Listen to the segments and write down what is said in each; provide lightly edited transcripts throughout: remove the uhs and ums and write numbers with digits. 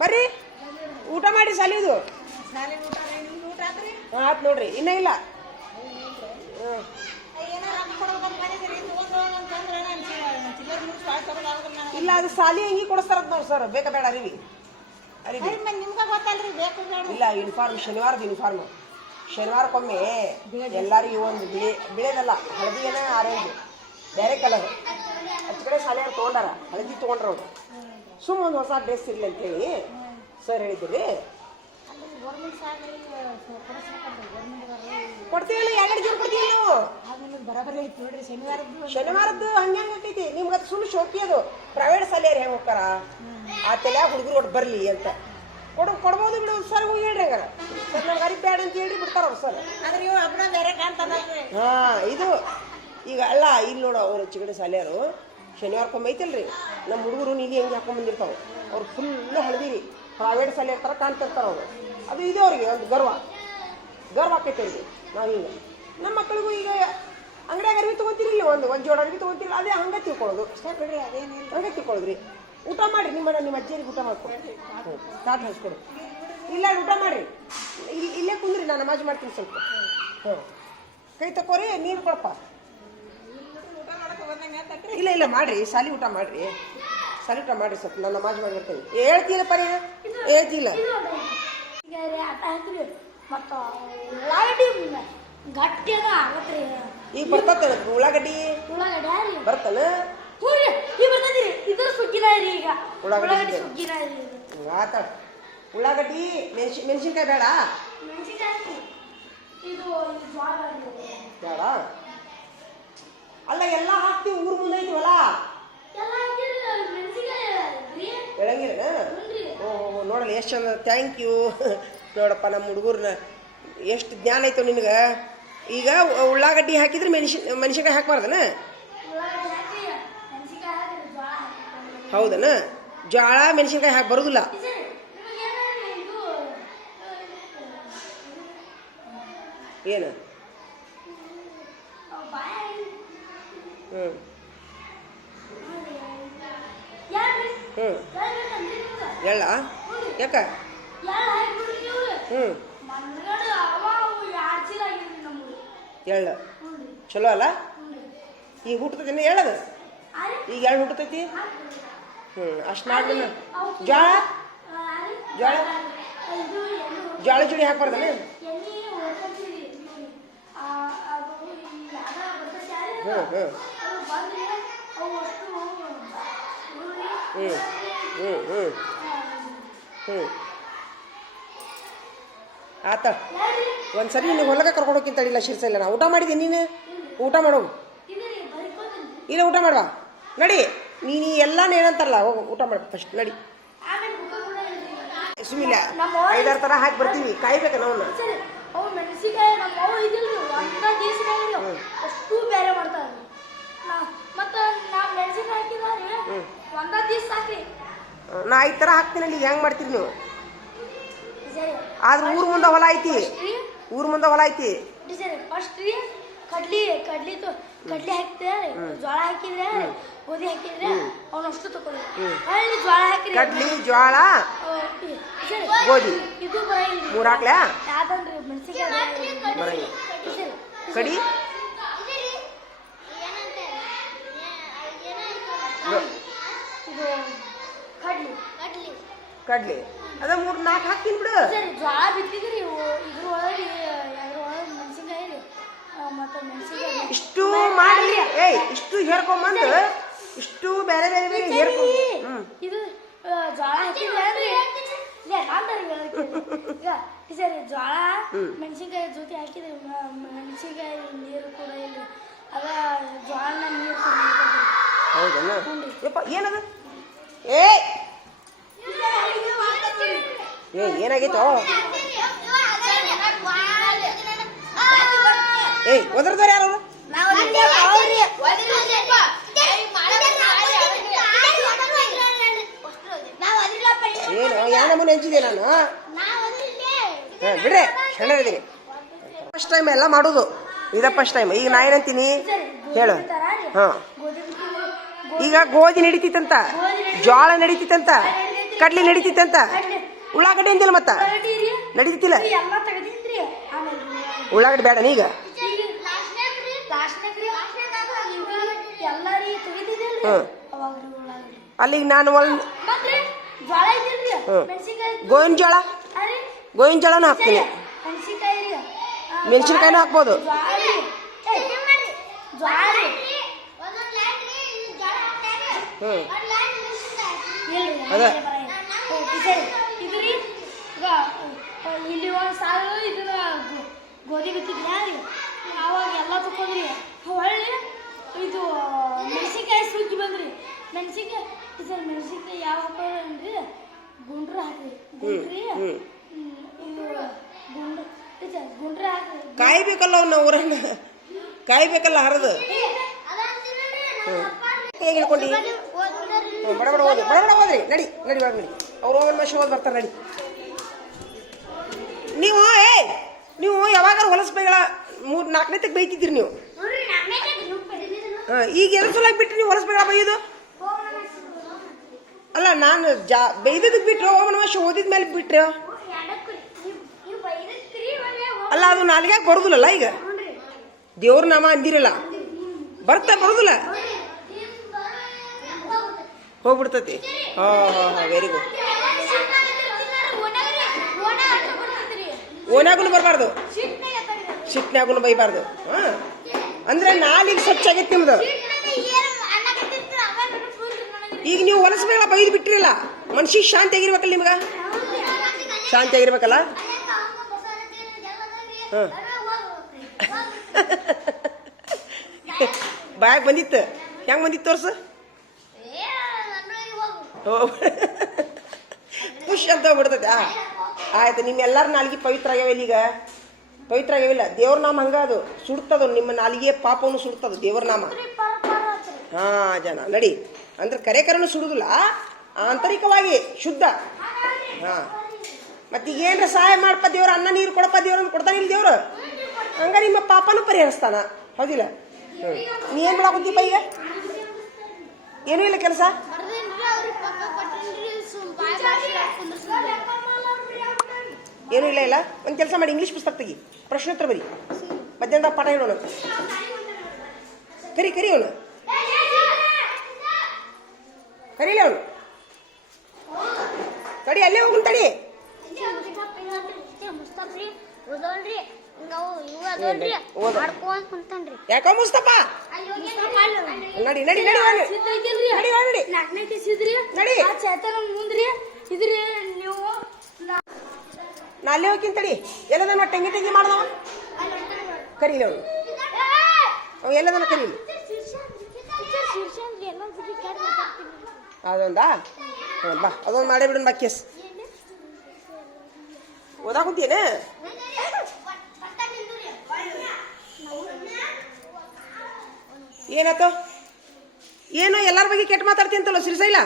ಬರ್ರಿ ಊಟ ಮಾಡಿ ಸಾಲಿದು ಆತ್ ನೋಡ್ರಿ ಇನ್ನ ಇಲ್ಲ. ಇಲ್ಲ ಅದು ಸಾಲಿ ಅಂಗಿ ಕೊಡಿಸ್ತಾರಂತ ನೋಡಿ ಸರ್. ಬೇಕಾ ಬೇಡ ಅರಿವಿ ಇಲ್ಲ ಯೂನಿಫಾರ್ಮ್ ಶನಿವಾರದ ಯೂನಿಫಾರ್ಮ್ ಶನಿವಾರಕ್ಕೊಮ್ಮೆ ಎಲ್ಲರಿಗೂ ಒಂದು ಬಿಳೆದಲ್ಲ ಹಳದಿನ ಆರೆಂಜ್ ಬೇರೆ ಕಲರ್ ಹಚ್ಚ ಕಡೆ ಶಾಲೆಯವ್ರು ತೊಗೊಂಡಾರ ಹಳದಿ ತೊಗೊಂಡ್ರ ಅವ್ರು ಸುಮ್ಮ ಒಂದು ಹೊಸ ಡ್ರೆಸ್ ಇರಲಿ ಅಂತೇಳಿ ಸರ್ ಹೇಳಿದ್ರಿ. ಕೊಡ್ತೀವಲ್ಲ 2 ಜನ ಕೊಡ್ತೀವಿ ನೀವು ಶನಿವಾರದ್ದು ಹಂಗೆ ಆಕೈತಿ ನಿಮ್ಗೆ ಅದು ಸುಳ್ಳು ಶೋಕಿ. ಅದು ಪ್ರೈವೇಟ್ ಶಾಲೆಯವ್ರು ಹೆಂಗೆ ಹೋಗ್ತಾರ ಆ ತಲೆ ಹುಡುಗರು ಒಟ್ಟು ಬರಲಿ ಅಂತ ಕೊಡ್ಬೋದು ಬಿಡು ಸರ್. ಹೋಗಿ ಹೇಳ್ರಿ ಹಂಗಾರ ಸರ್ ನಮ್ಗೆ ಅರಿ ಬ್ಯಾಡ ಅಂತ ಹೇಳಿ ಬಿಡ್ತಾರ ಅವ್ರು ಸರ್. ಹಾಂ ಇದು ಈಗ ಅಲ್ಲ ಇಲ್ಲಿ ನೋಡು ಅವ್ರು ಚಿಗಡೆ ಶಾಲೆಯವರು ಶನಿವಾರಕ್ಕೊಮ್ಮೆ ಐತಲ್ರಿ ನಮ್ಮ ಹುಡುಗರು ನೀಲಿ ಹೆಂಗೆ ಹಾಕೊಂಡ್ಬಂದಿರ್ತಾವೆ ಅವ್ರು ಫುಲ್ಲು ಹಳದಿರಿ ಪ್ರೈವೇಟ್ ಶಾಲೆ ಥರ ಕಾಣ್ತಿರ್ತಾರೆ ಅವರು. ಅದು ಇದೆ ಅವ್ರಿಗೆ ಒಂದು ಗರ್ವ ಆಕೈತೆ ಅವ್ರಿಗೆ. ನಾವು ಹಿಂಗೆ ನಮ್ಮ ಮಕ್ಕಳಿಗೂ ಈಗ ಅಂಗಡಿಯಾಗ ಅರಿವಿ ತೊಗೊಂತಿರಿಲ್ಲ ಒಂದು ಜೋಡ ಅರಿವಿ ತೊಗೊಂತಿರಲಿಲ್ಲ ಅದೇ ಹಂಗೆ ತಿಳ್ಕೊಳ್ಳೋದು ಬಿಡ್ರಿ. ಅದೇನು ಹಂಗೆ ತಿಳ್ಕೊಳ್ಳೋದ್ರಿ. ಊಟ ಮಾಡಿರಿ ನಿಮ್ಮ ಅಜ್ಜಿಯರಿಗೆ ಊಟ ಮಾಡ್ಕೊಡ್ರಿ ತಾಟ್ ಹಚ್ಕೊಡು. ಇಲ್ಲ ಊಟ ಮಾಡಿರಿ ಇಲ್ಲೇ ಕುಂದ್ರಿ ನಾನು ನಮಾಜ್ ಮಾಡ್ತೀನಿ ಸ್ವಲ್ಪ. ಹಾಂ ಕೈ ತಕೋರಿ ನೀರು ಕೊಡಪ್ಪ. ಇಲ್ಲ ಮಾಡ್ರಿ ಸಾಲಿ ಊಟ ಮಾಡ್ರಿ ಸಾಲಿ ಊಟ ಮಾಡ್ರಿ ಸ್ವಲ್ಪ ನಾನು ನಮಾಜ್ ಮಾಡಿರ್ತೀನಿ. ಹೇಳ್ತಿಲ್ಲ ಪರಿ ಹೇಳ್ತಿಲ್ಲ ಈಗ ಬರ್ತದ ಉಳ್ಳಾಗಡ್ಡಿ ಬರ್ತಾನ ಆತಾಡ ಉಳ್ಳಾಗಡ್ಡಿ ಮೆಣಸಿನ್ಕಾಯಿ ಬೇಡ ಬೇಡ ಅಲ್ಲ ಎಲ್ಲ ಹಾಕ್ತಿವಿ ಊರ್ ಮುಂದೆ ಐತಿವಲ್ಲ ಹೇಳಂಗಿಲ್ಲ. ಓಹೋ ನೋಡಲ್ಲ ಎಷ್ಟು ಚಂದ ಥ್ಯಾಂಕ್ ಯು ನೋಡಪ್ಪ ನಮ್ಮ ಹುಡುಗರ್ನ ಎಷ್ಟು ಜ್ಞಾನ ಐತವ ನಿನಗೆ. ಈಗ ಉಳ್ಳಾಗಡ್ಡಿ ಹಾಕಿದ್ರೆ ಮೆಣಸಿನ್ಕಾಯಿ ಹಾಕ್ಬಾರ್ದನ? ಹೌದನ ಜೋಳ ಮೆಣಸಿನ್ಕಾಯಿ ಹಾಕಿ ಬರೋದಿಲ್ಲ. ಏನು ಎಳ್ಳ ಯಾಕ ಎಳ್ಳ ಚಲೋ ಅಲ್ಲ ಈಗ ಹುಟ್ಟತೈತಿ ಎಳ್ಳದು ಈಗ ಎಳ್ಳು ಹುಟ್ಟತೈತಿ. ಅಷ್ಟು ಮಾಡ್ದ ಜೋಳ ಜೋಡಿ ಹಾಕ್ಬಾರ್ದನ? ಆತ ಒಂದ್ಸರಿ ನೀನು ಹೊಲಕ್ಕೆ ಕರ್ಕೊಂಡು ಹೋಗಿಂತಡಿಲ್ಲ ಶಿರ್ಸ ಇಲ್ಲ. ನಾ ಊಟ ಮಾಡಿದ್ದೆ ನೀನು ಊಟ ಮಾಡೋ ಇಲ್ಲ ಊಟ ಮಾಡುವ ನಡಿ. ನೀನು ಎಲ್ಲ ಏನಂತಾರಲ್ಲ ಹೋಗು ಊಟ ಮಾಡ ಫಸ್ಟ್ ನಡಿ. ಸುಮಿಲ್ಲ 5-6 ಥರ ಹಾಕಿ ಬರ್ತೀವಿ ಕಾಯ್ಬೇಕ ನಾವು. ನಾ 5 ಥರ ಹಾಕ್ತೀನಲ್ಲಿ ಹೆಂಗ್ ಮಾಡ್ತೀರಿ ನೀವು? ಆದ್ರೆ ಊರ್ ಮುಂದೆ ಹೊಲ ಐತಿ ಕಡ್ಲಿ ಹಾಕಿದ್ರೆ ಜೋಳ ಹಾಕಿದ್ರೆ ಗೋಧಿ ಹಾಕಿದ್ರೆ ಅವನಷ್ಟು ತಗೊಳ್ಳಿ. ಜೋಳ ಹಾಕಿದ್ರೆ ಕಡ್ಲಿ ಜೋಳ ಗೋಧಿ ಇದು ಬರಂಗಿಲ್ಲ. 3 ಹಾಕ್ಲಾ? ಯಾವ್ದನ್ರಿ ಮೆಣಸಿನ್ಕಾಯಿ ಕಡಿ ಇದು ಕಡ್ಲಿ ಅದ 3-4 ಹಾಕ್ತೀನಿ ಬಿಡು. ಜೋಳ ಬಿತ್ತಿದ್ರಿ ಇದ್ರೊಳಗೆ ಮೆಣಸಿನ್ಕಾಯಿ ಮತ್ತೆ ಮೆಣಸಿನ್ಕಾಯಿ ಇಷ್ಟು ಮಾಡಿ ಇಷ್ಟು ಹೇರ್ಕೊಂಬಂದು ಇಷ್ಟು ಬೇರೆ ಬೇರೆ ಬೇರೆ ಇದು ಜೋಳ ಹಾಕಿದ್ರೆ ಸರಿ ಜೋಳ ಮೆಣಸಿನ್ಕಾಯಿ ಜೊತೆ ಹಾಕಿದ್ರೆ ಮೆಣಸಿನ್ಕಾಯಿ ನೀರು ಕೂಡ ಇಲ್ಲ ಅದ ಜೋಳನ ನೀರು ಹೌದಲ್ಲ ಯಪ್ಪ ಏನದ ಏನಾಗೈತೋ ಒದರ್ದವ್ರು ಯಾರು? ಏನು ಯಾವ ನಮ್ಮನೆ ಹಂಚಿದೆ ನಾನು ಬಿಡ್ರೆ ಸಣ್ಣದಿದ್ದೀನಿ. ಫಸ್ಟ್ ಟೈಮ್ ಎಲ್ಲ ಮಾಡೋದು ಇದ ಫಸ್ಟ್ ಟೈಮ್. ಈಗ ನಾ ಏನಂತೀನಿ ಹೇಳು. ಹಾಂ ಈಗ ಗೋಧಿ ನಡೀತಿತ್ತಂತ ಜೋಳ ನಡೀತಿತ್ತಂತ ಕಡ್ಲಿ ನಡೀತಿತ್ತಂತ ಉಳ್ಳಾಗಡ್ಡಿ ಅಂತಿಲ್ಲ ಮತ್ತ ಉಳ್ಳಾಗಡ್ಡಿ ರೀ ನಡೀತಿಲ್ಲ ಎಲ್ಲ ತೆಗೆದಿನ್ರಿ ಆಮೇಲೆ ಉಳ್ಳಾಗಡ್ಡಿ ಬೇಡ ಈಗ ಎಲ್ಲಾರಿ ತೆಗೆದಿದ್ದಿಲ್ರಿ ಅವಾಗ ಉಳ್ಳಾಗಡ್ಡಿ ಅಲ್ಲಿಗೆ ನಾನು ಮತ್ತೆ ಜೋಳ ಐತಿಲ್ರಿ ಮೆಣಸಿನಕಾಯಿ ಗೋವಿನ ಜೋಳ ಅರೆ ಗೋವಿನ ಜೋಳನೂ ಹಾಕ್ತೀನಿ ಮೆಣಸಿನಕಾಯಿ ರೀ ಮೆಣಸಿನಕಾಯಿನೂ ಹಾಕ್ಬೋದು ಅದ ಇದ್ರಿ ಇಲ್ಲಿ ಒಂದು ಸಾಲು ಇದನ್ನ ಗೋಧಿ ಬಿತ್ತಿದ್ರಿ ಅವಾಗ ಎಲ್ಲ ತಕೊಂಡ್ರಿ ಹೊಳ್ಳಿ ಇದು ಮೆಣಸಿನ್ಕಾಯಿ ಸುಗ್ಗಿ ಬಂದ್ರಿ ಮೆಣಸಿನ್ಕಾಯಿ ಸರ್ ಮೆಣಸಿನ್ಕಾಯಿ ಯಾವ ಹಾಕೋದ್ರಿ ಗುಂಡ್ರ ಹಾಕ್ರಿ ಗುಂಡ್ರಿ ಇದು ಗುಂಡ್ರ ಹಾಕ್ರಿ ಕಾಯ್ಬೇಕಲ್ಲ ಅವ್ನ ಊರನ್ನ ಕಾಯ್ಬೇಕಲ್ಲ ಹರಿದು ಹೇಗೆ ಹೇಳ್ಕೊಂಡಿ ಬಡ ಬಡ ಓದಿ ಬಡ ಬಡ ಓದ್ರಿ ನಡಿ ನಡಿ ಒಳಗೆ ನಡಿ ಅವ್ರು ಹೋಗೋ ಮನುಷ್ಯ ಓದಿ ಬರ್ತಾರೆ ನಡಿ ನೀವು ಯಾವಾಗಾರು ಹೊಲಸ್ಬೇಗಳ 3-4ನೇತಕ್ಕೆ ಬೈತಿದ್ದೀರಿ ನೀವು ಈಗ ಎದ್ರ ಸಲ ಬಿಟ್ರಿ ನೀವು ಹೊಲಸ್ಬೇಗಳ ಬೈಯೋದು ಅಲ್ಲ ನಾನು ಬೈದದಕ್ಕೆ ಬಿಟ್ರೆ ಹೋಮ ನಮಃ ಓದಿದ ಮೇಲೆ ಬಿಟ್ರೆ ಅಲ್ಲ ಅದು ನಾಲ್ಗ್ಯಾಗ ಬರೋದಿಲ್ಲಲ್ಲ ಈಗ ದೇವ್ರ ನಾಮ ಅಂದಿರಲ್ಲ ಬರೋದಿಲ್ಲ ಹೋಗ್ಬಿಡ್ತತಿ ವೆರಿ ಗುಡ್ ಓನ್ಯಾಗೂ ಬರಬಾರ್ದು ಸಿಟ್ನ್ಯಾಗೂ ಬೈಬಾರ್ದು ಅಂದ್ರೆ ನಾಲಿಗೆ ಸ್ವಚ್ಛ ಆಗೈತಿ ನಿಮ್ದು ಈಗ ನೀವು ಹೊಲಸ್ಬೇಕಲ್ಲ ಬೈದು ಬಿಟ್ಟಿರಲ್ಲ ಮನುಷ್ಯ ಶಾಂತಿ ಆಗಿರ್ಬೇಕಲ್ಲ ನಿಮ್ಗ ಶಾಂತಿ ಆಗಿರ್ಬೇಕಲ್ಲ ಬಾಯಾಗ ಬಂದಿತ್ತು ಹೆಂಗ್ ಬಂದಿತ್ತು ತೋರ್ಸು ಖುಷಿ ಅಂತ ಹೋಗ್ಬಿಡ್ತೈತೆ ಆಯ್ತು ನಿಮ್ಮೆಲ್ಲರ ನಾಲಿಗೆ ಪವಿತ್ರ ಆಗ್ಯಾವಿಲ್ಲ ಈಗ ಪವಿತ್ರ ಆಗ್ಯಾವಿಲ್ಲ ದೇವ್ರ ನಾಮ ಹಂಗ ಅದು ಸುಡ್ತದ ನಿಮ್ಮ ನಾಲಿಗೆ ಪಾಪವನ್ನು ಸುಡ್ತದ ದೇವ್ರ ನಾಮ ಜನ ನಡಿ ಅಂದ್ರೆ ಕರೆಕರನು ಸುಡುದಿಲ್ಲ ಆಂತರಿಕವಾಗಿ ಶುದ್ಧ ಮತ್ತೀಗ ಏನ್ರ ಸಹಾಯ ಮಾಡಪ್ಪ ದೇವ್ರ ಅನ್ನ ನೀರು ಕೊಡಪ್ಪ ದೇವ್ರನ್ನ ಕೊಡ್ತಾನಿಲ್ಲ ದೇವ್ರು ಹಂಗ ನಿಮ್ಮ ಪಾಪನೂ ಪರಿಹರಿಸ್ತಾನ ಹೌದಿಲ್ಲ ನೀ ಏನ್ ಮಾಡಾಕುಂತೀಪ ಈಗ ಏನೂ ಇಲ್ಲ ಕೆಲಸ ಏನೂ ಇಲ್ಲ ಒಂದು ಕೆಲಸ ಮಾಡಿ ಇಂಗ್ಲೀಷ್ ಪುಸ್ತಕ ತೆಗಿ ಪ್ರಶ್ನೋತ್ತರ ಬರಿ ಮಧ್ಯಾಹ್ನದಾಗ ಪಾಠ ಹೇಳೋಣ ಕರಿ ಅವನು ಕರೀಲಿ ಅವನು ತಡಿ ಅಲ್ಲೇ ಹೋಗುನ್ ತಡಿ ಯಾಕೋ ಮುಸ್ತಫ ನಡಿ ನಡಿ ನಡಿ ನಡಿ ನಾ ಅಲ್ಲೇ ಹೋಗ್ತೀನಿ ತಡಿ ಎಲ್ಲದನ್ನ ಟೆಂಗಿ ಮಾಡ್ದವ ಕರೀಲಿ ಅವನು ಅವ ಎಲ್ಲದನ್ನ ಕರೀಲಿ ಅದೊಂದಾ ಬಾ ಅದೊಂದು ಮಾಡೇ ಬಿಡೋಣ ಬಾ ಕೇಸ್ ಓದಾ ಕುಂತೀಯೇನೆ ಏನಾಯ್ತು ಏನೋ ಎಲ್ಲರ ಬಗ್ಗೆ ಕೆಟ್ಟ ಮಾತಾಡ್ತೀಯಂತಲ್ಲ ಸಿರಿಸೈಲ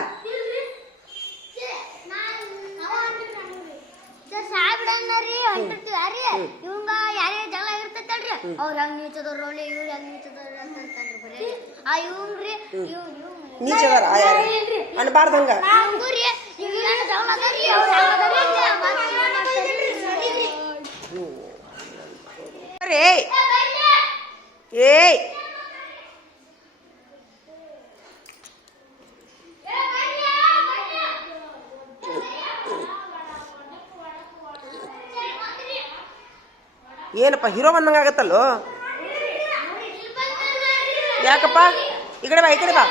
ಇವಂಗ ಯಾರ್ಯಾರ ಜಗಳ ಇರ್ತೈತಲ್ರಿ ಅವ್ರ ಹಂಗ ನೀಚದವ್ರಿ ಇವ್ರ ಹಂಗ ನೀಚದವ್ರಿ ಅಂತಂದ್ರಿ ಆ ಇವ್ರಿ ನೀಚದಾರ ಅನ್ಬಾರ್ದು ಹಂಗ ಏಯ್ ಏನಪ್ಪ ಹೀರೋ ಬಂದಂಗ ಆಗತ್ತಲ್ಲೋ ಯಾಕಪ್ಪ ಈ ಕಡೆ ಬಾ ಈ ಕಡೆ ಬಾ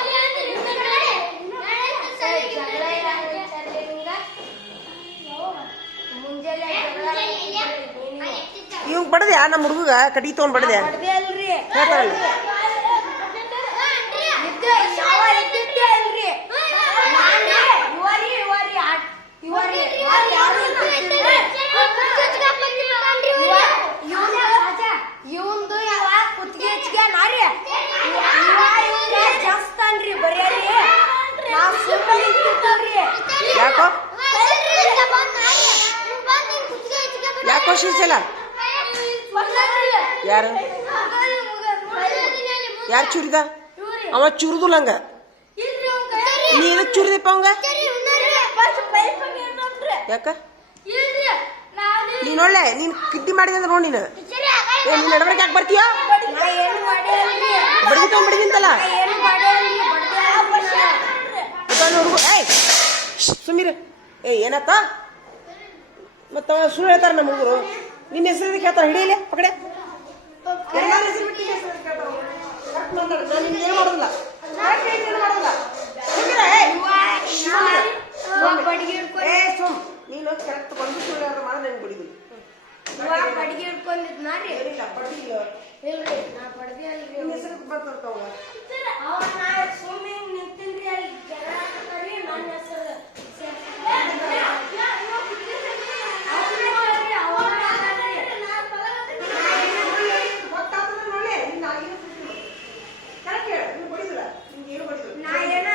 ಇವ್ ಬಡದ್ಯಾ ನಮ್ಮ ಹುಡುಗ ಕಟ್ಟಿಗೆ ತಗೊಂಡ್ ಬಡದ್ಯಾ ಹೇಳ್ತಾರಲ್ಲ ಇವಂದು ಯಾವ ಕುತ್ತಿಗೆ ಹೆಚ್ಚಿಗೆ ನಾರಿ ಜಾಸ್ತಾನ್ರಿ ಬರೀ ನಾವು ಸುಮ್ಮನೆ ಯಾಕೋ ಯಾಕೋ ಶಿರ್ಸಲ್ಲ ಯಾರು ಯಾರು ಚುರಿದ ಅವ ಚುರಿದುಲ್ಲ ಹಂಗ ನೀನು ಚುರಿದಪ್ಪ ಅವಂಗ ಯಾಕ ಇಲ್ರಿ ನಾನು ನೀನ್ ಒಳ್ಳೆ ನೀನ್ ಕಿಡ್ಡಿ ಮಾಡಿದೆ ಅಂದ್ರೆ ನೋಡಿ ನೀನು ನೀನ್ ನಡಬರ್ಕ್ ಯಾಕೆ ಬರ್ತೀಯ ನಾ ಏನು ಮಾಡಿಲ್ರಿ ಬಡಗಿಂತಲ್ಲ ಏನು ಮಾಡಿಲ್ರಿ ಹುಡುಗ ಏಯ್ ಸುಮೀರ್ ಏನಾತ ಮತ್ತ ಸುಳ್ಳು ಹೇಳ್ತಾರೆ ನಮ್ಮ ಹುಡುಗರು ನಿನ್ನ ಹೆಸರು ಕೇಳ್ತಾರೆ ಹಿಡಿಯಲೇ ಪಕಡೆ ಎಲ್ಲಾರ ಹೆಸರು ಬಿಟ್ಟು ಹೆಸರು ಕೇಳ್ತಾರೆ ನಾನು ನಿಮ್ಗೆ ಏನು ಮಾಡೋದಿಲ್ಲ ಸುಮ್ ನೀನು ಕರೆಕ್ಟ್ ಬಂದು ಸುಳ್ಳು ಮಾಡಿ ನನಗೆ ಬಿಡಿದಿಲ್ಲ ಬಡಿಗೆ ಹಿಡ್ಕೊಂಡಿದ್ನಾರಿ ಏನಿಲ್ಲ ಬಡ್ಡಿಲ್ಲ ಇಲ್ರಿ ನಾ ಬಡ್ದಿ ನಿನ್ನ ಹೆಸರು ಬರ್ತಾವ ನಾ ಸುಮ್ಮನೆ ನಿಂತಿನ್ರಿ ಅಲ್ಲಿ ಜನ ಹಾಕ್ತಾರಿ ನನ್ನ ಹೆಸರು ನಾ ಏನ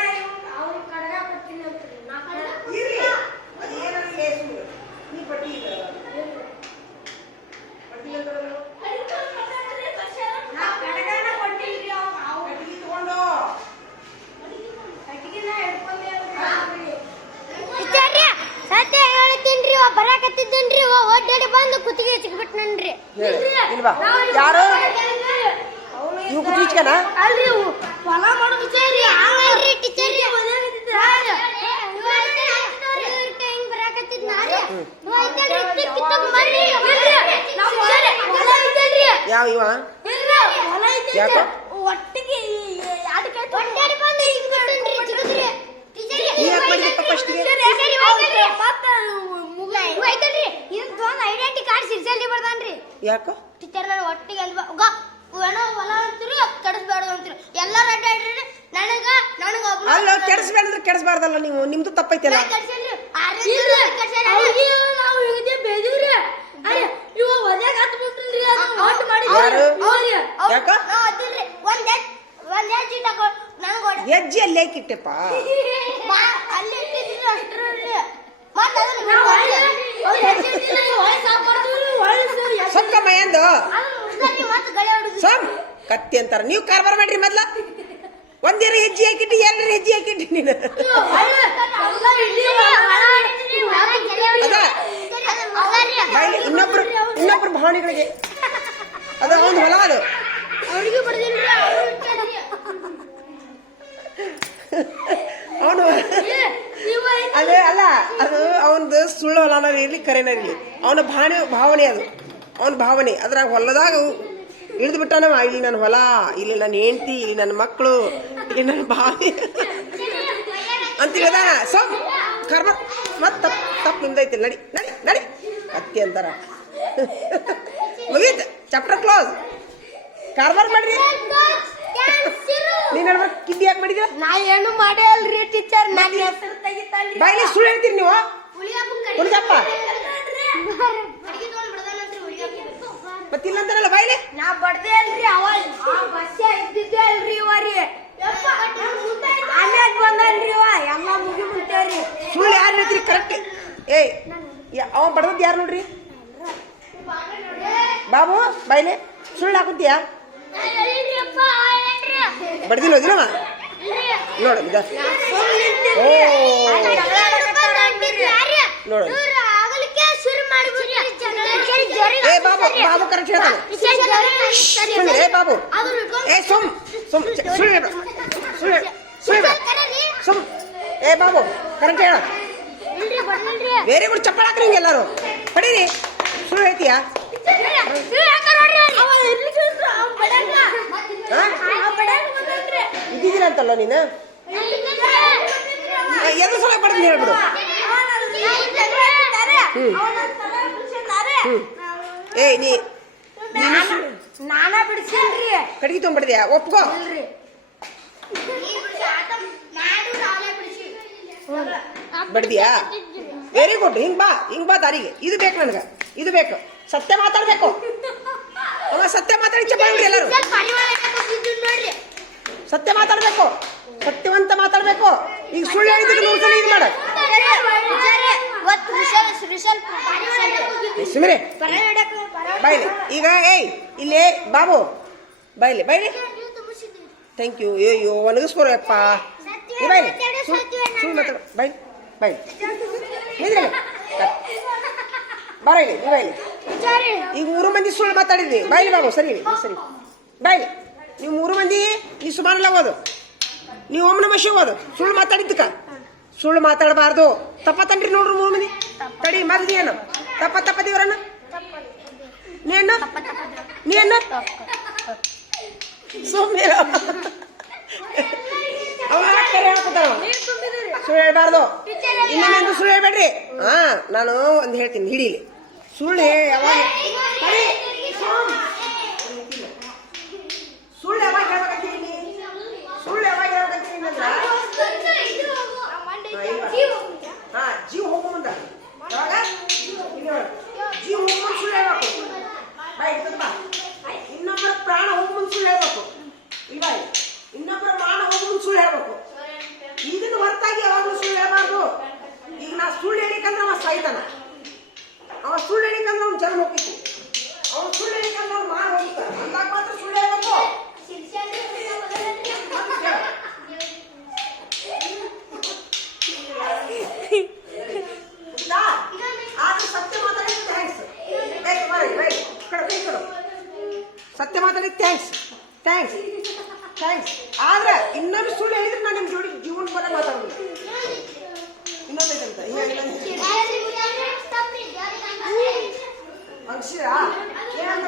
ಅವ್ರಿಗೆ ಕಡಗ ಕೊಡ್ತೀನಿ ಅಂತ್ರಿ ನಾ ನಾ ಕಡಗನ ಕೊಟ್ಟಿಲ್ರಿ ಅವ್ರು ಕಟ್ಟಿಗೆನ ಹಿಡ್ಕೊಂಡೇವ್ರಿ ಸತ್ಯ ಹೇಳ್ತೀನ್ರಿ ಬರಾಕತ್ತಿದ್ದೇನ್ರಿ ಒಡ್ಡಾಡಿ ಬಂದು ಕುತ್ತಿಗೆ ಸಿಕ್ಬಿಟ್ನನ್ರಿ ಇಲ್ವಾ ಯಾರು ಇವು ಕುಚ್ಕನ ಅಲ್ರಿ ಹೊಲ ಮಾಡೋ ವಿಚಾರ ಹಂಗಲ್ರಿ ಟೀಚರ್ ಹಿಂಗ್ ಬರಾಕತ್ತಿದ್ನಾರಿ ಯಾವ ಇವ ಯಾಕೋ ಒಟ್ಟಿಗೆ ಒಡ್ಡಾಡಿ ಬಂದು ಸಿಕ್ಬಿಟ್ನನ್ರಿ ಚಿಗದ್ರಿ ನೀ ಯಾಕೆ ಮಾಡಿದಪ್ಪ ಫಸ್ಟ್ಗೆ ಐಡೆಂಟಿ ಕಾರ್ಡ್ ಸಿರ್ಸಲ್ಲಿ ಬರ್ದಾನ್ರಿ ಯಾಕೋ ಟೀಚರ್ ನಾನು ಒಟ್ಟಿಗೆ ಅಲ್ವಾ ಏನೋ ಹೊಲ ಅಂತೀರಿ ಕೆಡಿಸ್ಬೇಡ ಅಂತೀರಿ ಎಲ್ಲರೂ ಅಡ್ಡಾಡ್ರಿ ನನಗ ಅಲ್ಲ ಕೆಡಿಸ್ಬೇಡ ಅಂದ್ರೆ ಕೆಡಿಸ್ಬಾರ್ದಲ್ಲ ನೀವು ನಿಮ್ದು ತಪ್ಪೈತಲ್ಲ ನಾವು ಹಿಂಗೆ ಬೇದಿವ್ರಿ ಅರೆ ಇವ ಒದ್ಯಾಗ ಹತ್ತು ಬಿಟ್ರಿ ಆಟ ಮಾಡಿ ಯಾರು ಯಾಕ ಒಂದ್ ಹೆಜ್ಜೆ ತಗೋ ನನಗೆ ಹೆಜ್ಜೆ ಅಲ್ಲೇ ಕಿಟ್ಟೆಪ್ಪ ಅಲ್ಲಿ ಇಟ್ಟಿದ್ರಿ ಅಷ್ಟ್ರಲ್ಲಿ ಸೊಕ್ಕ ಮಯಂದು ಮತ್ತೆ ಗಳೆ ಹೊಡೆದು ಸಮ್ ಕತ್ತಿ ಅಂತಾರ ನೀವು ಕಾರ್ಬಾರ ಮಾಡ್ರಿ ಮೊದ್ಲ ಒಂದೇರ ಹೆಜ್ಜೆ ಹಾಕಿಟ್ಟು ಎಲ್ಲರ ಹೆಜ್ಜೆ ಹಾಕಿಟ್ಟು ನೀನು ಅದ ಬಾಯ್ಲಿ ಇನ್ನೊಬ್ರು ಭಾವನೆಗಳಿಗೆ ಅದ ಒಂದು ಹೊಲ ಅದು ಅವ್ರಿಗೆ ಬಡ್ದಿಲ್ರಿ ಅವನು ಅದೇ ಅಲ್ಲ ಅದು ಅವನದು ಸುಳ್ಳು ಹೊಲನ ಇರ್ಲಿ ಕರೆನ ಇರಲಿ ಅವನ ಭಾವನೆ ಅದು ಅವನ ಭಾವನೆ ಅದ್ರಾಗ ಹೊಲದಾಗ ಇಳಿದು ಬಿಟ್ಟಾನವ ಇಲ್ಲಿ ನನ್ನ ಹೊಲ ಇಲ್ಲಿ ನನ್ನ ಹೆಂಡತಿ ಇಲ್ಲಿ ನನ್ನ ಮಕ್ಕಳು ಇಲ್ಲಿ ನನ್ನ ಭಾವಿ ಅಂತಿಲ್ಲದ ಸೊ ಕರ್ಮ ಮತ್ ತಪ್ಪು ನಿಮ್ದೈತಿ ನಡಿ ನಡಿ ನಡಿ ಅತ್ತಿ ಅಂತಾರ ಮುಗೀತ್ ಚಾಪ್ಟರ್ ಕ್ಲೋಸ್ ಕಾರ್ಬಾರ್ ಮಾಡ್ರಿ ನೀನ್ ಹೇಳ್ಬೇಕು ಕಿಡ್ಡಿ ಯಾಕೆ ಮಾಡಿದ ನಾ ಏನು ಮಾಡೇ ಅಲ್ರಿ ಟೀಚರ್ ನನ್ನ ಹೆಸರು ತೆಗಿತಾಳ್ರಿ ಬಾಯಿಲಿ ಸುಳ್ಳು ಹೇಳ್ತೀರಿ ನೀವು ಉಳಿದಪ್ಪ ಮತ್ತಿಲ್ಲ ಅಂತಾರಲ್ಲ ಬಾಯಿಲಿ ನಾ ಬಡ್ದೆ ಅಲ್ರಿ ಅವ ಆ ಬಸ್ಸ ಇದ್ದಿದ್ದೆ ಅಲ್ರಿ ಇವರಿ ಆಮ್ಯಾಗ ಬಂದಲ್ರಿ ಅವ ಎಲ್ಲ ಮುಗಿ ಬಿಡ್ತೇವ್ರಿ ಸುಳ್ಳು ಯಾರು ಹೇಳ್ತೀರಿ ಕರೆಕ್ಟ್ ಏಯ್ ಅವ ಬಡದದ್ದು ಯಾರು ನೋಡ್ರಿ ಬಾಬು ಬಾಯಿಲೆ ಸುಳ್ಳು ಹಾಕುತ್ತೀಯಾ ಬಡ್ದಿಲ್ಲ ಹೋದಿಲ್ಲವ ನೋಡು ಓ ನೋಡು ಏ ಬಾಬು ಬಾಬು ಕರೆಕ್ಟ್ ಹೇಳ್ತಾನೆ ಏ ಬಾಬು ಏ ಸುಮ್ ಸುಮ್ ಸುಳ್ಳು ಸುಳ್ಳು ಸುಳ್ಳು ಸುಮ್ ಏ ಬಾಬು ಕರೆಕ್ಟ್ ಹೇಳ ಬೇರೆ ಕೂಡ ಚಪ್ಪಳ ಹಾಕ್ರಿ ಹಿಂಗೆ ಎಲ್ಲರೂ ಪಡೀರಿ ಸುಳ್ಳು ಹೇಳ್ತೀಯಾ ಇದ್ದಿದ್ದೀರ ಅಂತಲ್ಲ ನೀನು ಎದ್ರ ಸಲ ಬಡ್ದು ಹೇಳ್ಬಿಡು ಏಯ್ ನಾನ ಬಿಡಿಸೇನ್ರಿ ಕಡ್ಗಿ ತೊಗೊಂಡ್ಬಿಡ್ದ್ಯಾ ಒಪ್ಕೋ ಬಡ್ದಿಯಾ ವೆರಿ ಗುಡ್ ಹಿಂಗ್ ಬಾ ದಾರಿಗೆ ಇದು ಬೇಕು ನನಗೆ ಇದು ಬೇಕು ಸತ್ಯ ಮಾತಾಡ್ಬೇಕು ಅವ ಸತ್ಯ ಮಾತಾಡಿ ಚಪ್ಪಾಳಿ ಎಲ್ಲರೂ ಸತ್ಯ ಮಾತಾಡ್ಬೇಕು ಸತ್ಯವಂತ ಮಾತಾಡ್ಬೇಕು ಈಗ ಸುಳ್ಳು ಹೇಳಿದ್ರೆ 100 ಸಲ ಇದು ಮಾಡ ಸುಮ್ರೆ ಬಾಯ್ಲಿ ಈಗ ಏಯ್ ಇಲ್ಲೇ ಬಾಬು ಬಾಯ್ಲಿ ಥ್ಯಾಂಕ್ ಯು ಅಯ್ಯೋ ಒಣಗಿಸ್ಕೊರಪ್ಪ ಬಾಯ್ಲಿ ಸುಳ್ಳು ಮಾತಾಡ ಬಾಯ್ ನಿಂದ್ರೆ ಬರ ಇಲ್ಲಿ ನೀ ಬಾಯ್ಲಿ. ಈಗ 3 ಮಂದಿ ಸುಳ್ಳು ಮಾತಾಡಿದ್ರಿ ಬಾಯ್ಲಿ ಬಾಬು ಸರಿ ಸರಿ ಬಾಯ್ಲಿ. ನೀವು 3 ಮಂದಿ ಈ ಸುಮಾರಲ್ಲ ಓದು, ನೀವು ಓಂ ನಮಃ ಶಿವ ಓದು. ಸುಳ್ಳು ಮಾತಾಡಿದ್ದಕ್ಕ ಸುಳ್ಳು ಮಾತಾಡಬಾರ್ದು. ತಪ್ಪತ್ತನ್ರಿ ನೋಡ್ರಿ 3 ಮಂದಿ ತಡಿ ಮದ್ದಿ ಏನು ತಪ್ಪ ದೇವ್ರನ್ನ ನೀನು ಸುಮ್ಮನೆ ಸುಳ್ಳು ಹೇಳ್ಬಾರ್ದು. ಇನ್ನೊಂದು ಸುಳ್ಳು ಹೇಳ್ಬೇಡ್ರಿ. ಹಾ ನಾನು ಒಂದು ಹೇಳ್ತೀನಿ ಹಿಡೀಲಿ. ಸುಳ್ಳು ಯಾವಾಗ ಸುಳ್ಳು ಯಾವಾಗ ಹೇಳ್ಬೇಕಂತೀನಿ, ಸುಳ್ಳು ಯಾವಾಗ ಹೇಳ್ಬೇಕಂತೀನಿ ಅಂದ್ರೆ ಹಾ ಜೀವ ಹೋಗೋ ಮುಂದ ಯಾವಾಗ ಜೀವ ಹೋಗೋ ಮುಂದೆ ಸುಳ್ಳು ಹೇಳ್ಬೇಕು. ಬಾಯ್ ಬಾ. ಇನ್ನೊಬ್ಬರ ಪ್ರಾಣ ಹೋಗೋ ಮುಂದೆ ಸುಳ್ಳು ಹೇಳ್ಬೇಕು. ಇಲ್ಲ ಇನ್ನೊಬ್ಬರ ಪ್ರಾಣ ಹೋಗೋ ಮುಂದೆ ಸುಳ್ಳು ಹೇಳ್ಬೇಕು. ಇದನ್ನ ಹೊರತಾಗಿ ಯಾವಾಗಲೂ ಸುಳ್ಳು ಹೇಳ್ಬಾರ್ದು. ಈಗ ನಾ ಸುಳ್ಳು ಹೇಳಿಕಂದ್ರೆ ಅವ ಸಾಯ್ತಾನ, ಅವ ಸುಳ್ಳು ಹೇಳಿಕಂದ್ರೆ ಅವ್ನು ಜನ್ಮ ಹೋಗ್ಬೇಕು, ಅವ್ನು ಸುಳ್ಳು ಹೇಳಿಕಂದ್ರೆ ಅವ್ನು ಮಾಡ ಹೋಗ್ತಾನೆ. ಅಂದಾಗ ಮಾತ್ರ ಸುಳ್ಳು ಹೇಳ್ಬೇಕು. ಆದ್ರೆ ಸತ್ಯ ಮಾತಾಡಿದ್ದು ಥ್ಯಾಂಕ್ಸ್. ಸತ್ಯ ಮಾತಾಡಿದ್ದು ಥ್ಯಾಂಕ್ಸ್. ಆದ್ರೆ ಇನ್ನೊಂದು ಸುಳ್ಳು ಹೇಳಿದ್ರೆ ನಾನು ನಿಮ್ಮ ಜೋಡಿ ಜೀವನ ಬರ ಮಾತಾಡೋದು. ಇನ್ನೊಂದೈತಂತ ಮನುಷ್ಯ ಏನಂತ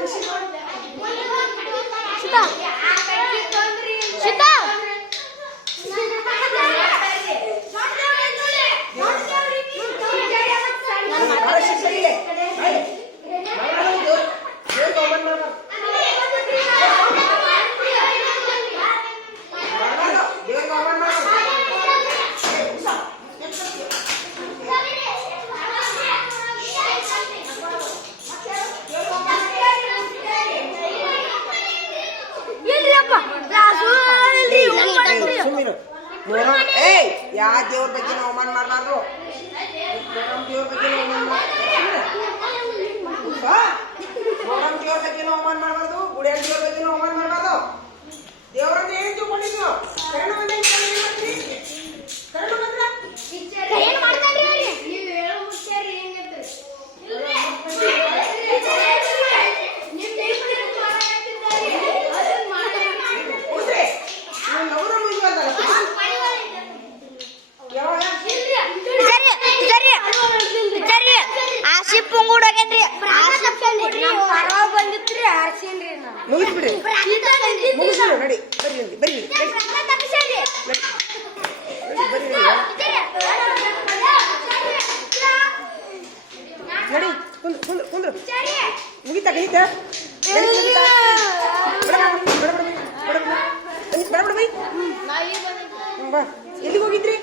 ಯಾವ ದೇವ್ರ ಬಗ್ಗೆ ನಾವು ಅವಮಾನ ಮಾಡಬಾರ್ದು. ದೇವ್ರ ಬಗ್ಗೆ ಅವಮಾನ ದೇವ್ರ ಬಗ್ಗೆ ಅವಮಾನ ಮಾಡಬಾರ್ದು. ಗುಡಿಯ ದೇವ್ರ ಬಗ್ಗೆ ಅವಮಾನ ಮಾಡಬಾರ್ದು. ದೇವ್ರನ್ನ ಏನ್ ತಿಳ್ಕೊಂಡಿದ್ವಿ ನಾವು? ಕರ್ಣ ಬಂದ ಮುಗಿಸ್ಬಿಡ್ರಿ. ಮುಗಿಸ್ಬಿಡು. ನಡಿ ಬರ್ರಿ ನಡಿ ಕುಂದ್ರು ಮುಗಿತಾ ಗಣಿತ ಎಲ್ಲಿಗೆ ಹೋಗಿದ್ರಿ?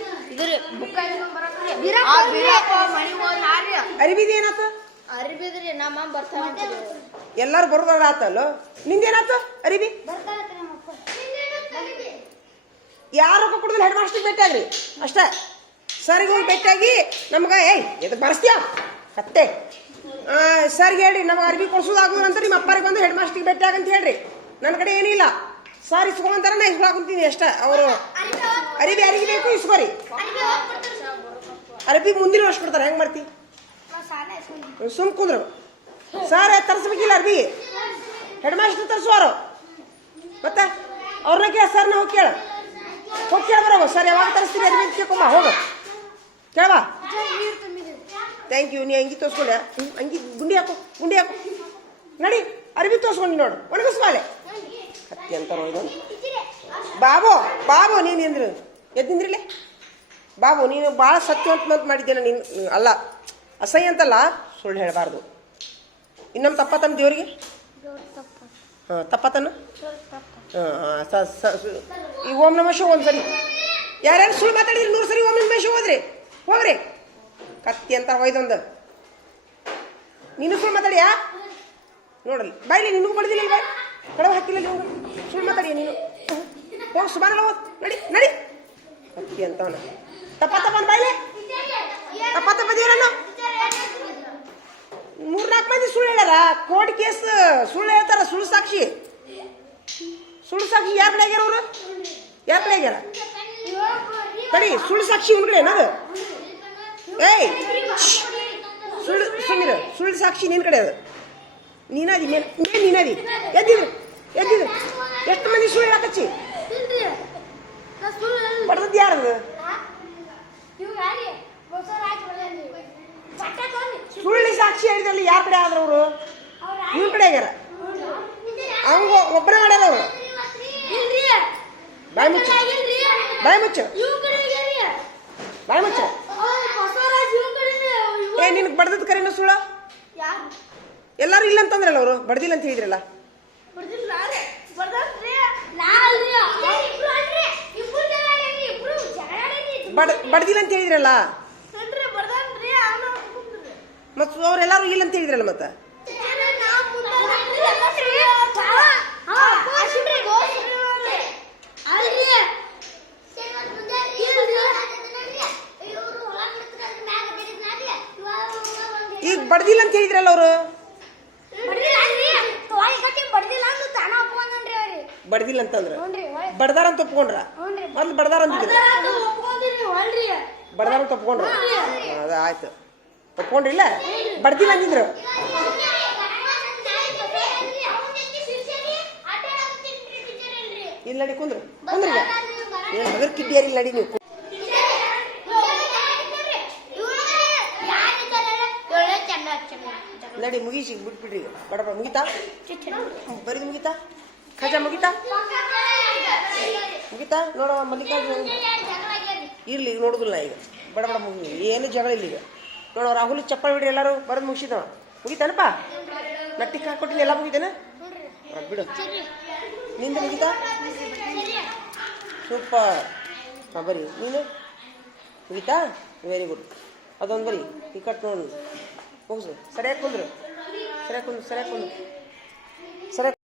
ಅರಿಬಿದ ಏನಾತ? ಅರಿಬಿದ್ರಿ ನಮ್ಮ ಬರ್ತಾನೆ ಎಲ್ಲಾರು ಬರೋದಾರ ಆತಲ್ಲ. ನಿಂದೇನಾತ ಅರಿಬಿ? ಯಾರು ರೊಕ್ಕ ಕೊಡುದಿಲ್ಲ, ಹೆಡ್ ಮಾಸ್ಟರ್ ಭೇಟಿಯಾಗ್ರಿ ಅಷ್ಟ. ಸರ್ಗೆ ಹೋಗಿ ಭೇಟಿಯಾಗಿ ನಮ್ಗೆ ಎದಕ್ಕೆ ಬರ್ಸ್ತೀಯ ಕತ್ತೆ ಸರ್ಗೆ ಹೇಳ್ರಿ ನಮ್ಗೆ ಅರ್ಬಿ ಕೊಡ್ಸೋದಾಗುದು ಅಂತ ನಿಮ್ಮ ಅಪ್ಪರಿಗೆ ಬಂದು ಹೆಡ್ ಮಾಸ್ಟರ್ಗೆ ಭೇಟಿಯಾಗಂತ ಹೇಳ್ರಿ. ನನ್ನ ಕಡೆ ಏನಿಲ್ಲ, ಸರ್ ಇಸ್ಕೊಂತಾರ ನಾ ಇಸ್ಕೊಳಕುಂತೀನಿ ಅಷ್ಟ. ಅವರು ಅರಿಬಿ ಯಾರಿಗೆ ಬೇಕು ಇಸ್ಕೋರಿ. ಅರಬಿ ಮುಂದಿನ ವರ್ಷ ಕೊಡ್ತಾರೆ. ಹೆಂಗೆ ಮಾಡ್ತಿ? ಸುಮ್ ಕುಂದ್ರು. ಸರ್ ತರಿಸ್ಬೇಕಿಲ್ಲ ಅರ್ಬಿ, ಹೆಡ್ ಮಾಸ್ಟರ್ ತರಿಸುವಾರು. ಮತ್ತೆ ಅವ್ರನ್ನ ಕೇಳ, ಸರ್ನ ಹೋಗಿ ಕೇಳ ಬರೋಗ. ಸರ್ ಯಾವಾಗ ತರಿಸ್ತೀರಿ ಅರ್ಬಿ ಅಂತ ಕೇಳ್ಕೊಂಬ, ಹೋಗ ಕೇಳವಾ. Thank you. ನೀ ಅಂಗಿ ತೋರಿಸ್ಕೊಂಡೆ, ಅಂಗಿ ಗುಂಡಿ ಹಾಕು ನಡಿ. ಅರ್ಬಿ ತೋರಿಸ್ಕೊಂಡು ನೋಡು, ಒಣಗಿಸ್ಬಾಲೆ ಹತ್ತಿ ಅಂತಾರೋ ಇದೊಂದು. ಬಾಬು ನೀನು ಎಂದ್ರು ಎದ್ದಿಂದ್ರಿಲೆ ಬಾಬು. ನೀನು ಭಾಳ ಸತ್ಯವಂತ ಮಾಡಿದ್ದೇನೆ ನೀನು. ಅಲ್ಲ ಅಸಹ್ಯ ಅಂತಲ್ಲ, ಸುಳ್ಳು ಹೇಳಬಾರ್ದು. ಇನ್ನೊಮ್ಮೆ ತಪ್ಪತನ ದೇವ್ರಿಗೆ. ಹಾಂ ತಪ್ಪತನ. ಈ ಓಂ ನಮಃ ಶಿವ ಒಂದ್ಸರಿ. ಯಾರ್ಯಾರು ಸುಳ್ಳು ಮಾತಾಡಿದ್ರಿ 100 ಸರಿ ಓಂ ನಮಃ ಶಿವ ಹೋಗ್ರಿ. ಕತ್ತಿ ಅಂತ ಒಯ್ದೊಂದು. ನೀನು ಸುಳ್ಳು ಮಾತಾಡಿಯಾ ನೋಡಲಿ ಬಾಯ್ಲಿ. ನಿನಗೂ ಬಡ್ದಿಲ್ಲ ಬಾಯ್, ಕಡವ ಹಾಕಿಲ್ಲ ನೀವು. ಸುಳ್ಳು ಮಾತಾಡಿಯ ನೀನು. ಹೋಗಿ ಸುಮಾರಲ್ಲ ಹೋದ್. ನಡಿ ಕತ್ತಿ ಅಂತವನ. ತಪ್ಪನ ಬಾಯ್ಲೆ. ತಪ್ಪ ದೇವ್ರನ್ನ 3-4 ಮಂದಿ ಸುಳ್ಳು ಹೇಳ್ಯಾರ. ಕೋರ್ಟ್ ಕೇಸ್ ಸುಳ್ಳು ಹೇಳ್ತಾರ. ಸುಳ್ಳು ಸಾಕ್ಷಿ ಯಾರ ಕಡೆ ಆಗ್ಯಾರ? ಅವರು ಯಾರ ಕಡೆ ಆಗ್ಯಾರ? ತಡಿ, ಸುಳ್ಳು ಸಾಕ್ಷಿ ಇವ್ನ ಕಡೆ ಏನದು? ಸುಮ್ಮಿರು ಸುಳ್ಳು ಸಾಕ್ಷಿ ನಿನ್ನ ಕಡೆ ಅದು ನೀನಾದಿ ಮೇನ್ ನೀನಾದಿ ಎದ್ದಿದ್ರು ಎಷ್ಟು ಮಂದಿ ಸುಳ್ಳು ಹಾಕಚ್ಚಿ ಇಲ್ರಿ ನಾ ಸುಳ್ಳು ಬಡ್ದದ್ದು ಯಾರದು ಇವ್ ಯಾರಿ ಮೊಸರು ಹಾಕಿ ಬರಲಿ ಚಟ್ಟ ತೊಂದಿ ಸುಳ್ಳು ಸಾಕ್ಷಿ ಹೇಳಿದ್ರಲ್ಲಿ ಯಾರ ಕಡೆ ಆದ್ರು ಅವರು ಅವ್ರ ಇವ್ನ ಕಡೆ ಆಗ್ಯಾರ ಅವಂಗ ಒಬ್ಬನೇ ಮಾಡ್ಯಾರ ಅವರು ಇಲ್ರಿ ಬಾಯಿ ಮುಚ್ಚು ಇಲ್ರಿ ಬಾಯಿ ಮುಚ್ಚು ಇವ್ ಕಡೆ ಆಗ್ಯಾರಿ ಬಾಯಿ ಮುಚ್ಚು ಮೊಸರು ಹಾಕಿ ಇವ್ ಕಡೆ ಏ ನಿನಗೆ ಬಡ್ದದ್ದು ಕರೆನ ಸುಳ್ಳು ಯಾರು ಎಲ್ಲರೂ ಇಲ್ಲ ಅಂತಂದ್ರಲ್ಲ ಅವರು ಬಡ್ದಿಲ್ಲ ಅಂತ ಹೇಳಿದ್ರಲ್ಲ ಬರ್ದಿಲ್ಲ ಬರ್ದ್ರಿ ನಾ ಅಲ್ರಿ ಇಬ್ರು ಅಲ್ರಿ ಇಬ್ರು ಜಗಳ ಆಡೀನಿ ಇಬ್ರು ಜಗಳ ಆಡೀನಿ ಬಡ್ದಿಲ್ಲ ಅಂತ ಹೇಳಿದ್ರಲ್ಲ ಏನ್ರಿ ಬರ್ದಾನ್ರಿ ಅವನು ಕುಂತ್ರಿ ಮತ್ತು ಅವ್ರೆಲ್ಲರೂ ಇಲ್ಲ ಅಂತ ಹೇಳಿದ್ರಲ್ಲ ಮತ್ತೆ ನಾ ಮುಂದೆ ಎಲ್ಲ ಸರಿ ಹಾ ಅಷ್ಟ್ರಿ ಅಲ್ರಿ ಈಗ ಬಡ್ದಿಲ್ಲ ಅಂತ ಹೇಳಿದ್ರಲ್ಲ ಅವರು ಬರ್ದಿಲ್ಲ ಅಲ್ರಿ ತೋಳಿ ಕಟ್ಟಿ ಬರ್ದಿಲ್ಲ ಅಂತ ತಾನ ಒಪ್ಕೊಂಡ್ರಿ ಅವ್ರಿ ಬಡ್ದಿಲ್ಲ ಅಂತಂದ್ರ ಹ್ಞೂನ್ರಿ ಬಡ್ದಾರ ಅಂತ ಒಪ್ಕೊಂಡ್ರ ಹ್ಞೂನ್ರಿ ಮೊದ್ಲು ಬಡ್ದಾರ ಅಂತಿದ್ರು ಬರ್ದಾರ ಒಪ್ಕೊಂಡ್ರಿ ಹೊಳ್ರಿ ಬಡ್ದಾರ ಅಂತ ಒಪ್ಕೊಂಡ್ರ ಅದ ಆಯ್ತು ಒಪ್ಕೊಂಡ್ರಿಲ್ಲ ಬಡ್ದಿಲ್ಲ ಅಂದಿದ್ರು ಇಲ್ಲ ನಡಿ ಕುಂದ್ರು ಕುಂದ್ರಿಗ ಏನು ಹಗರ್ ಕಿಡ್ಡಿಯಾರಿಲ್ಲ ನಡಿ ನೀವು ನಡಿ ಮುಗಿಸಿ ಬಿಟ್ಬಿಡ್ರಿ ಈಗ ಬಡಬಡ ಮುಗಿತಾ ಬರೀದು ಮುಗಿತಾ ಖಜಾ ಮುಗಿತಾ ಮುಗಿತಾ ನೋಡ ಮಲ್ಲಿಕಾರ್ಜುನ ಇರ್ಲಿ ಈಗ ನೋಡುದಿಲ್ಲ ಈಗ ಬಡಬಡ ಮುಗಿ ಏನು ಜಗಳ ಇಲ್ಲ ಈಗ ನೋಡೋ ರಾಹುಲ್ ಚಪ್ಪಲ್ ಬಿಡ್ರಿ ಎಲ್ಲರೂ ಬರೋದು ಮುಗಿಸಿದವ ಮುಗಿತಾನಪ್ಪ ನಟ್ಟಿಗೆ ಹಾಕೊಟ್ಟಿಲ್ಲ ಎಲ್ಲ ಮುಗಿತೇನೆ ಬಿಡು ನಿಂದ ಮುಗಿತಾ ಸೂಪರ್ ಹಾಂ ಬರೀ ನೀನು ಮುಗಿತಾ ವೆರಿ ಗುಡ್ ಅದೊಂದು ಬರೀ ಈ ಕಟ್ ನೋಡಿ ಮುಗಿಸು ಸರಿಯಾಗಿ ಕುಂದ್ರು ಸರಿಯಾಗಿ ಕುಂದ್ರು ಸರಿಯಾಗಿ ಕುಂದ್ರು ಸರಿಯಾಗಿ